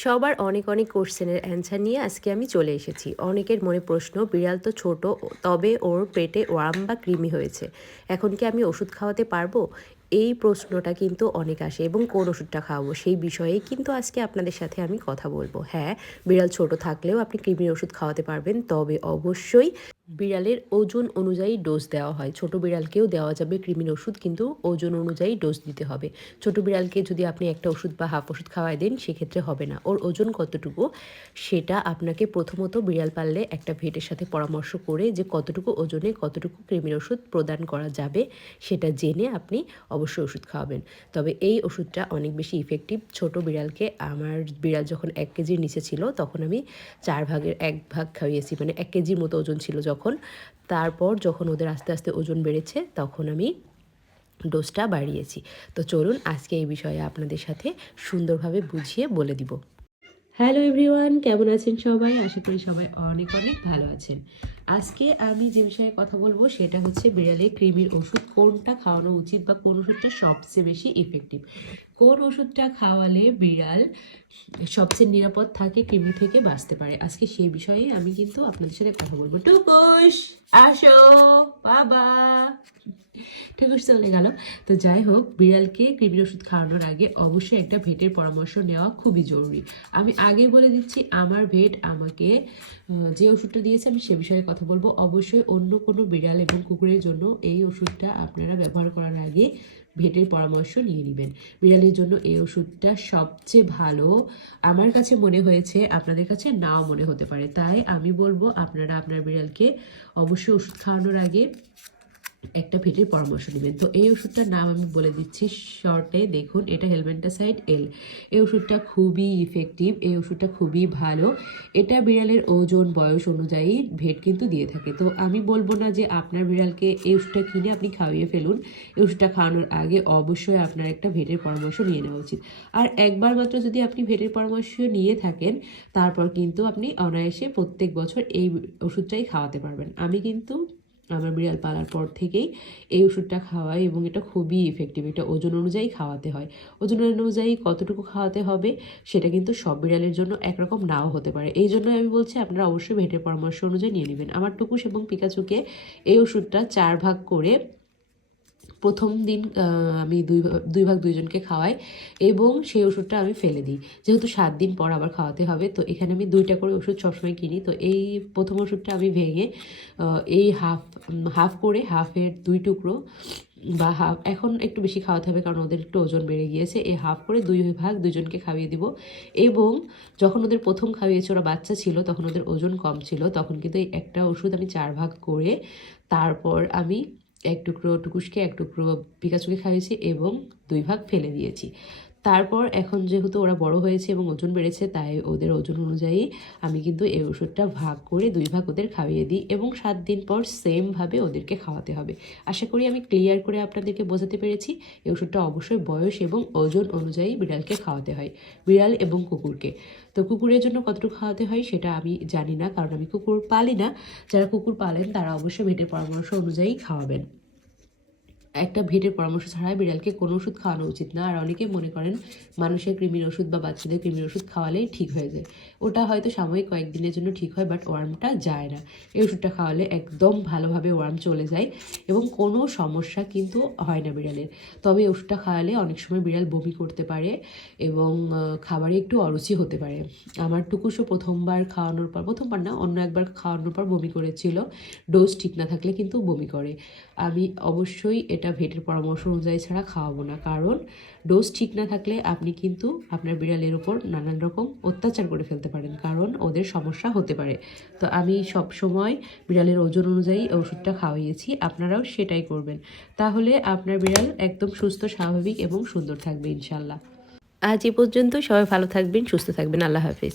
সবার অনেক অনেক কোশ্চেনের অ্যান্সার নিয়ে আজকে আমি চলে এসেছি। অনেকের মনে প্রশ্ন, বিড়াল তো ছোট, তবে ওর পেটে ওয়ার্ম বা কৃমি হয়েছে। এখন কি আমি ওষুধ খাওয়াতে পারব? এই প্রশ্নটা কিন্তু অনেক আসে এবং কোন ওষুধটা খাওয়াবো সেই বিষয়েই কিন্তু আজকে আপনাদের সাথে আমি কথা বলব। হ্যাঁ বিড়াল ছোট থাকলেও আপনি কৃমির ওষুধ খাওয়াতে পারবেন, তবে অবশ্যই বিড়ালের ওজন অনুযায়ী ডোজ দেওয়া হয়। ছোট বিড়ালকেও দেওয়া যাবে কৃমির ওষুধ, কিন্তু ওজন অনুযায়ী ডোজ দিতে হবে। ছোট বিড়ালকে যদি আপনি একটা ওষুধ বা হাফ ওষুধ খাওয়াই দেন, সেক্ষেত্রে হবে না। ওর ওজন কতটুকু, সেটা আপনাকে প্রথমত বিড়াল পাললে একটা ভেটের সাথে পরামর্শ করে যে কতটুকু ওজনে কতটুকু কৃমির ওষুধ প্রদান করা যাবে, সেটা জেনে আপনি অবশ্যই ওষুধ খাওয়াবেন। তবে এই ওষুধটা অনেক বেশি ইফেক্টিভ ছোট বিড়ালকে আমার বিড়াল যখন এক কেজির নিচে ছিল, তখন আমি চার ভাগের এক ভাগ খাইয়েছি। মানে এক কেজির মতো ওজন ছিল যখন তারপর যখন ওদের আস্তে আস্তে ওজন বেড়েছে, তখন আমি ডোজটা বাড়িয়েছি। তো চলুন আজকে এই বিষয়ে আপনাদের সাথে সুন্দরভাবে বুঝিয়ে বলে দিব। হ্যালো এভরিওয়ান কেমন আছেন সবাই? আশা করি সবাই অনেক অনেক ভালো আছেন। আজকে আমি যে বিষয়ে কথা বলব, সেটা হচ্ছে বিড়ালের কৃমির ওষুধ কোনটা খাওয়ানো উচিত বা কোন ওষুধটা সবচেয়ে বেশি ইফেক্টিভ কোন ওষুধটা খাওয়ালে বিড়াল সবচেয়ে নিরাপদ থাকে কৃমি থেকে বাঁচতে পারে? আজকে সেই বিষয়ে আমি কিন্তু আপনাদের সাথে কথা বলব। টুকুস আসো, বাবা। টুকুস চলে গেল। তো যাই হোক, বিড়ালকে কৃমির ওষুধ খাওয়ানোর আগে অবশ্যই একটা ভেটের পরামর্শ নেওয়া খুবই জরুরি। আমি আগে বলে দিচ্ছি, আমার ভেট আমাকে যে ওষুধটা দিয়েছে আমি সে বিষয়ে কথা বলব। অবশ্যই অন্য কোনো বিড়াল এবং কুকুরের জন্য এই ওষুধটা আপনারা ব্যবহার করার আগে ভেটের পরামর্শ নিয়ে নেবেন। বিড়ালের জন্য এই ওষুধটা সবচেয়ে ভালো। আমার কাছে মনে হয়েছে, আপনাদের কাছে নাও মনে হতে পারে। তাই আমি বলব, আপনারা আপনার বিড়ালকে অবশ্যই ওষুধ খাওয়ানোর আগে একটা ভেটের পরামর্শ নেবেন। তো এই ওষুধটার নাম আমি বলে দিচ্ছি শর্টে দেখুন, এটা হেলমেন্টাসাইড এল এই ওষুধটা খুবই ইফেক্টিভ এই ওষুধটা খুবই ভালো। এটা বিড়ালের ওজন, বয়স অনুযায়ী ভেট কিন্তু দিয়ে থাকে। তো আমি বলব না যে আপনার বিড়ালকে এই ওষুধটা কিনে আপনি খাওয়িয়ে ফেলুন। এই ওষুধটা খাওয়ানোর আগে অবশ্যই আপনার একটা ভেটের পরামর্শ নিয়ে নেওয়া উচিত। আর একবার মাত্র যদি আপনি ভেটের পরামর্শ নিয়ে থাকেন, তারপর কিন্তু আপনি অনায়াসে প্রত্যেক বছর এই ওষুধটাই খাওয়াতে পারবেন। আমি কিন্তু আমার বিড়াল পালার পর থেকেই এই ওষুধটা খাওয়াই এবং এটা খুবই ইফেক্টিভ এটা ওজন অনুযায়ী খাওয়াতে হয়। ওজন অনুযায়ী কতটুকু খাওয়াতে হবে সেটা কিন্তু সব বিড়ালের জন্য একরকম নাও হতে পারে। এই জন্যই আমি বলছি আপনারা অবশ্যই ভেটের পরামর্শ অনুযায়ী নিয়ে নেবেন। আমার টুকুস এবং পিকাচুকে এই ওষুধটা চার ভাগ করে প্রথম দিন আমি দুই দুই ভাগ দুইজনকে খাওয়াই এবং সেই ওষুধটা আমি ফেলে দিই। যেহেতু সাত দিন পর আবার খাওয়াতে হবে, তো এখানে আমি দুইটা করে ওষুধ সবসময় কিনি। তো এই প্রথম ওষুধটা আমি ভেঙে এই হাফ হাফ করে, হাফের দুই টুকরো বা হাফ, এখন একটু বেশি খাওয়াতে হবে কারণ ওদের একটু ওজন বেড়ে গিয়েছে, এই হাফ করে দুই ভাগ দুজনকে খাইয়ে দিব। এবং যখন ওদের প্রথম খাইয়েছে, ওরা বাচ্চা ছিল, তখন ওদের ওজন কম ছিল, তখন কিন্তু এই একটা ওষুধ আমি চার ভাগ করে তারপর আমি এক টুকরো টুকুসকে এক টুকরো পিকাচুকে খাইয়েছি এবং দুই ভাগ ফেলে দিয়েছি। তারপর এখন যেহেতু ওরা বড় হয়েছে এবং ওজন বেড়েছে, তাই ওদের ওজন অনুযায়ী আমি কিন্তু এই ওষুধটা ভাগ করে দুই ভাগ ওদের খাইয়ে দিই এবং সাত দিন পর সেমভাবে ওদেরকে খাওয়াতে হবে। আশা করি আমি ক্লিয়ার করে আপনাদেরকে বোঝাতে পেরেছি, এই ওষুধটা অবশ্যই বয়স এবং ওজন অনুযায়ী বিড়ালকে খাওয়াতে হয়, বিড়াল এবং কুকুরকে। তো কুকুরের জন্য কতটুকু খাওয়াতে হয় সেটা আমি জানি না, কারণ আমি কুকুর পালি না। যারা কুকুর পালেন তারা অবশ্যই ভেটের পরামর্শ অনুযায়ী খাওয়াবেন। একটা ভেটের পরামর্শ ছাড়া বিড়ালকে কোনো ওষুধ খাওয়ানো উচিত না। আর অনেকে মনে করেন মানুষের কৃমির ওষুধ বা বাচ্চাদের কৃমির ওষুধ খাওয়ালেই ঠিক হয়ে যায়। ওটা হয়তো সাময়িক কয়েকদিনের জন্য ঠিক হয়, বাট ওয়ার্মটা যায় না। এই ওষুধটা খাওয়ালে একদম ভালোভাবে ওয়ার্ম চলে যায় এবং কোনো সমস্যা কিন্তু হয় না বিড়ালের। তবে ওষুধটা খাওয়ালে অনেক সময় বিড়াল বমি করতে পারে এবং খাবারে একটু অরুচি হতে পারে। আমার টুকুসও প্রথমবার খাওয়ানোর পর, প্রথমবার না, অন্য একবার খাওয়ানোর পর বমি করেছিল। ডোজ ঠিক না থাকলে কিন্তু বমি করে। আমি অবশ্যই এটা ভেটের পরামর্শ অনুযায়ী ছাড়া খাওয়াবো না। কারণ ডোজ ঠিক না থাকলে আপনি কিন্তু আপনার বিড়ালের ওপর নানান রকম অত্যাচার করে ফেলতে পারেন। কারণ ওদের সমস্যা হতে পারে। তো আমি সব সময় বিড়ালের ওজন অনুযায়ী ওষুধটা খাওয়াইয়েছি। আপনারাও সেটাই করবেন। তাহলে আপনার বিড়াল একদম সুস্থ, স্বাভাবিক এবং সুন্দর থাকবে ইনশাল্লাহ আজ এ পর্যন্ত সবাই ভালো থাকবেন, সুস্থ থাকবেন। আল্লাহ হাফিজ।